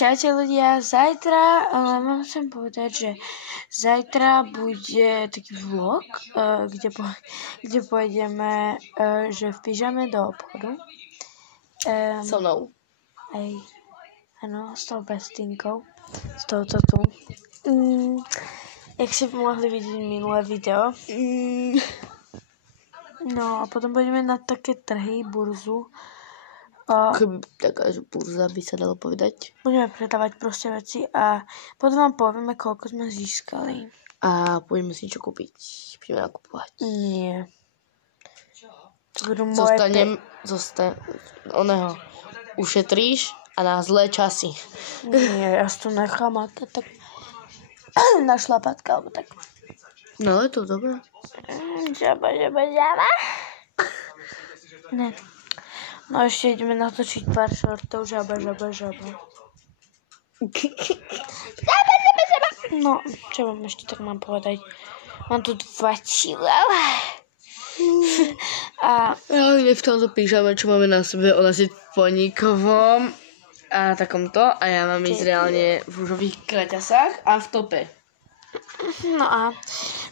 Čaute ľudia, zajtra, ale mám sem povedať, že zajtra bude taký vlog, kde pôjdeme, že v pyžame do obchodu. So mnou. Hej, áno, s tou bestinkou, s touto tu. Jak si mohli vidieť minulé video. No a potom pôjdeme na také trhy, burzu. Taká burza by sa dalo povedať. Budeme predávať proste veci a potom vám povieme, koľko sme získali. A pôjdeme si niečo kúpiť. Budeme nakupovať. Nie. Ušetríš a na zlé časy. Nie, ja si to nechám tak na šlapatka, alebo tak. No je to dobré. Žaba. Ne. No ešte ideme natočiť pár šortov, žaba. No, čo vám ešte tak mám povedať? Mám tu 2 číla. A v tomto pyžame, čo máme na sebe, ona si v poníkovom a takomto. A ja mám ísť reálne v rúžových kraťasách a v tope.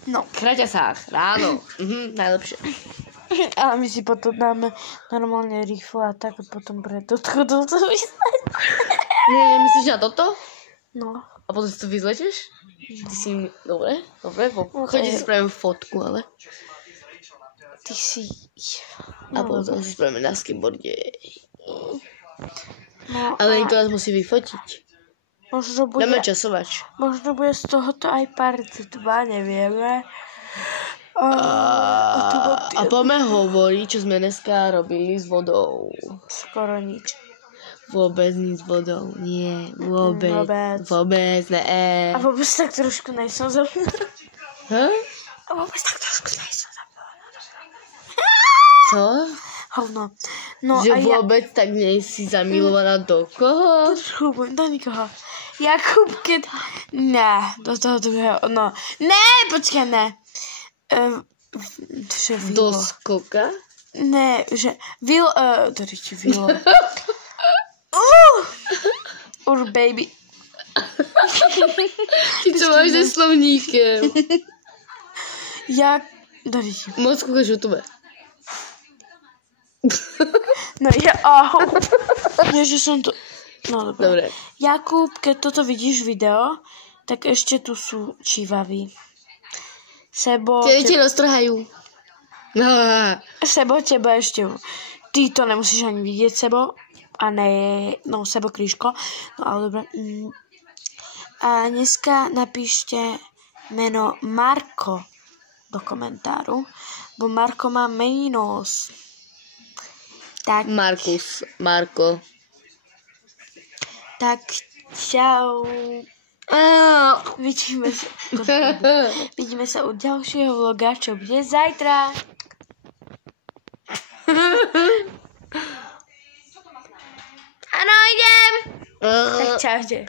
No. Kraťasách, ráno. Najlepšie. Ale my si potom dáme normálne rýchlo a tak a potom pred odchodom to vyzlať. Nie, myslíš na toto? No. A potom si to vyzlečeš? Ty si... Dobre. Chodí si spravím fotku, ale... Ty si... A potom si spravíme na skateboarde. No, ale niekto nás musí vyfotiť. Možno bude... Dáme časovač. Možno bude z tohoto aj part 2, nevieme. A poďme hovoriť, čo sme dneska robili s vodou. Skoro nič. Vôbec nič s vodou. Nie, vôbec, ne. A vôbec tak trošku nejsem zamilovaná. A vôbec tak trošku nejsem zamilovaná. Co? Hovno. No, že vôbec tak nie si zamilovaná do koho? Do nikoho. Jakub, keď... Ne, do toho druhého, no. Ne, počkaj, ne. Do skoka? Ne, že... Vilo... baby. Ty čo máš ze slovníkem? Moc kúkaš YouTube. No že som to... No dobre. Jakub, keď toto vidíš video, tak ešte tu sú čívaví. Sebo... Tie roztrhajú. Sebo, teba ešte... Ty to nemusíš ani vidieť, Sebo. A ne... No, Sebo Kríško. No, ale dobre. A dneska napíšte meno Marko do komentáru. Bo Marko má menos. Tak... Marko. Tak, čau. Vidíme sa u ďalšieho vloga, čo bude zajtra. Áno, idem. Tak čaute.